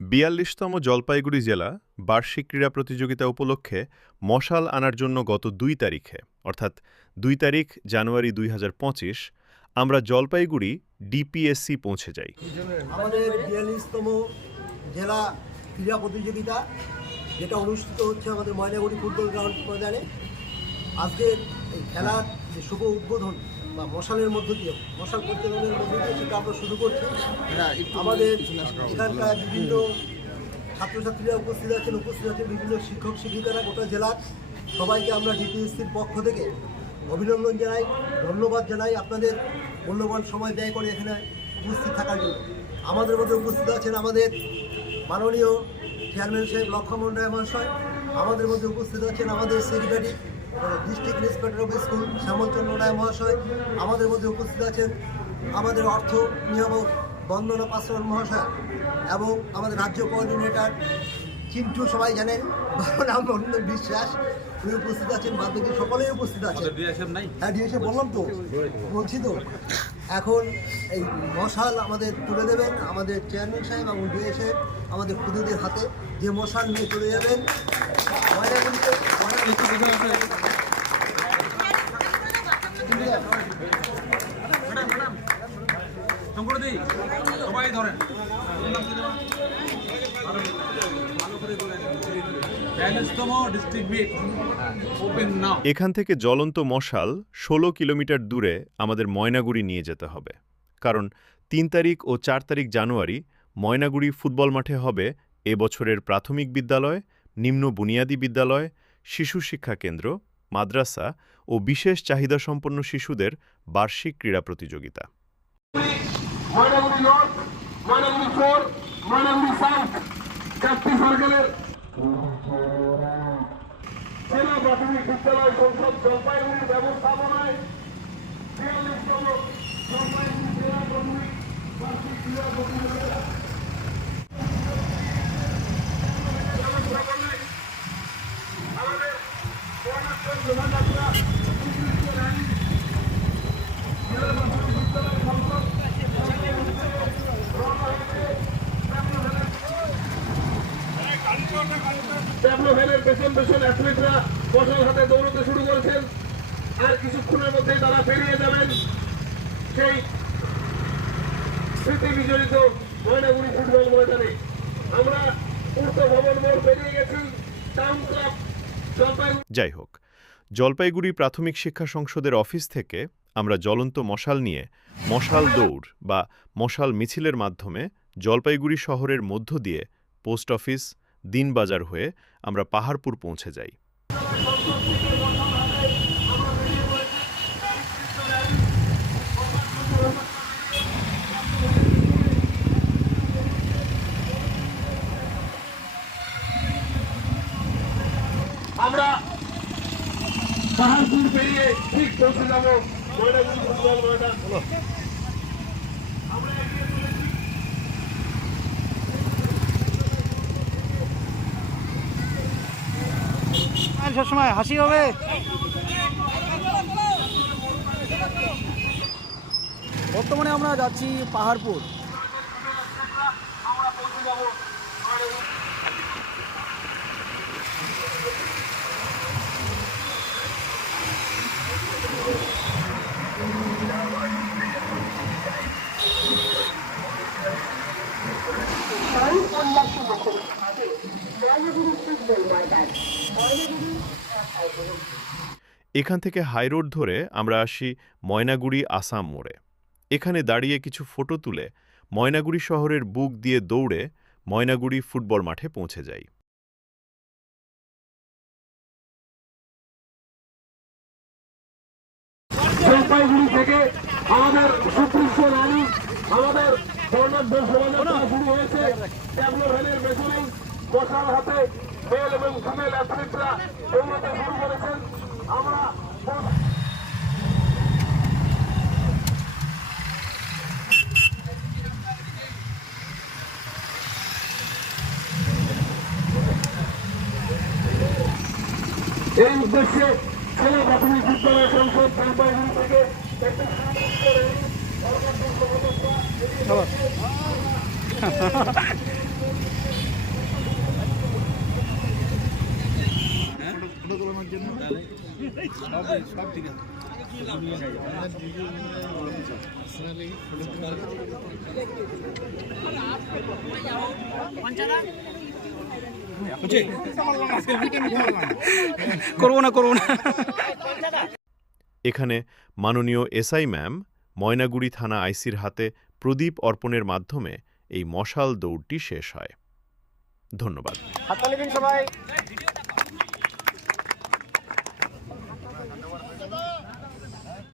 ৪২তম জলপাইগুড়ি জেলা বার্ষিক ক্রীড়া প্রতিযোগিতা উপলক্ষে মশাল আনার জন্য গত ২ তারিখে অর্থাৎ ২ তারিখ জানুয়ারি ২০২৫ আমরা জলপাইগুড়ি ডিপিএসসি পৌঁছে যাই। আমাদের ৪২তম জেলা ক্রীড়া প্রতিযোগিতা যেটা অনুষ্ঠিত হচ্ছে আমাদের ময়নাগুড়ি ফুটবল গ্রাউন্ড ময়দানে। আজকের এই খেলার যে শুভ উদ্বোধন বা মশালের মধ্য দিয়ে মশাল পরিচালনের মধ্য দিয়ে সেটা আমরা শুরু করছি। আমাদের এখানকার বিভিন্ন ছাত্রছাত্রীরা উপস্থিত আছেন বিভিন্ন শিক্ষক শিক্ষিকারা গোটা জেলার সবাইকে আমরা ডিপিএসসির পক্ষ থেকে অভিনন্দন জানাই, ধন্যবাদ জানাই আপনাদের মূল্যবান সময় ব্যয় করে এখানে উপস্থিত থাকার জন্য। আমাদের মধ্যে উপস্থিত আছেন আমাদের মাননীয় চেয়ারম্যান সাহেব লক্ষমোহন রায় মহাশয়, আমাদের মধ্যে উপস্থিত আছেন আমাদের secretary district inspector of school Shyamalchandra Roy মহাশয়, আমাদের মধ্যে উপস্থিত আছেন আমাদের অর্থ নিয়ামক বন্দনা পাসওয়ান মহাশয় এবং আমাদের রাজ্য কোঅর্ডিনেটর চিন্টু, সবাই জানেন নাম অরিন্দম বিশ্বাস, উনি উপস্থিত আছেন। বাদবাকি সকলেই উপস্থিত আছেন। হ্যাঁ, ডিএসএ বললাম তো, বলছি তো। এখন এই মশাল আমাদের তুলে দেবেন আমাদের চেয়ারম্যান সাহেব এবং ডিএসএ আমাদের খুদেদের হাতে, যে মশাল নিয়ে চলে যাবেন এখান থেকে জ্বলন্ত মশাল ১৬ কিলোমিটার দূরে আমাদের ময়নাগুড়ি নিয়ে যেতে হবে, কারণ ৩ তারিখ ও ৪ তারিখ জানুয়ারি ময়নাগুড়ি ফুটবল মাঠে হবে এবছরের প্রাথমিক বিদ্যালয়, নিম্ন বুনিয়াদী বিদ্যালয়, শিশু শিক্ষা কেন্দ্র, মাদ্রাসা ও বিশেষ চাহিদাসম্পন্ন শিশুদের বার্ষিক ক্রীড়া প্রতিযোগিতা। জেলা প্রাথমিক বিদ্যালয় সংসদ জলপাইগুড়ির ব্যবস্থাপনায় ৪২তম জলপাইগুড়ি জেলা প্রাথমিক বার্ষিক ক্রীড়া প্রতিযোগিতা আমাদের বর্ণাঢ্য শোভাযাত্রা জেলা প্রাথমিক বিদ্যালয় সংসদ ডেভেলপমেন্টের পেছন পেছন অ্যাথলিটরা মশাল হাতে দৌড়তে শুরু করেছেন। আর কিছুক্ষণের মধ্যেই তারা পেরিয়ে যাবেন সেই স্মৃতি বিজড়িত ময়নাগুড়ি ফুটবল ময়দানে। আমরা পূর্ত ভবন মোড় পেরিয়ে গেছি, টাউন ক্লাব জলপাইগুড়ি। যাই হোক, জলপাইগুড়ি প্রাথমিক শিক্ষা সংসদের অফিস থেকে আমরা জ্বলন্ত মশাল নিয়ে মশাল দৌড় বা মশাল মিছিলের মাধ্যমে জলপাইগুড়ি শহরের মধ্য দিয়ে পোস্ট অফিস, দিনবাজার হয়ে আমরা পাহাড়পুর পৌঁছে যাই। আমরা পাহাড়পুর পেরিয়ে ঠিক পৌঁছে যাবো ময়নাগুড়ি ফুটবল ময়দান। সবসময় হাসি হবে। বর্তমানে আমরা যাচ্ছি পাহাড়পুর। এখান থেকে হাইরোড ধরে আমরা আসি ময়নাগুড়ি আসাম মোড়ে। এখানে দাঁড়িয়ে কিছু ফটো তুলে ময়নাগুড়ি শহরের বুক দিয়ে দৌড়ে ময়নাগুড়ি ফুটবল মাঠে পৌঁছে যাই। জলপাইগুড়ি থেকে আমাদের সুদৃশ্য রানী, আমাদের বর্ণাঢ্য শোভাযাত্রা শুরু হয়েছে। ডেভেলপমেন্টের পেছনেই মশাল হাতে মেল এবং ফিমেল অ্যাথলিটরা দৌড়াতে শুরু করেছেন। আমরা এই উদ্দেশ্যে জেলা প্রাথমিক বিদ্যালয় সংসদ জলপাইগুড়ি থেকে এখানে মাননীয় এসআই ম্যাম ময়নাগুড়ি থানা আইসির হাতে প্রদীপ অর্পণের মাধ্যমে এই মশাল দৌড়টি শেষ হয়। ধন্যবাদ।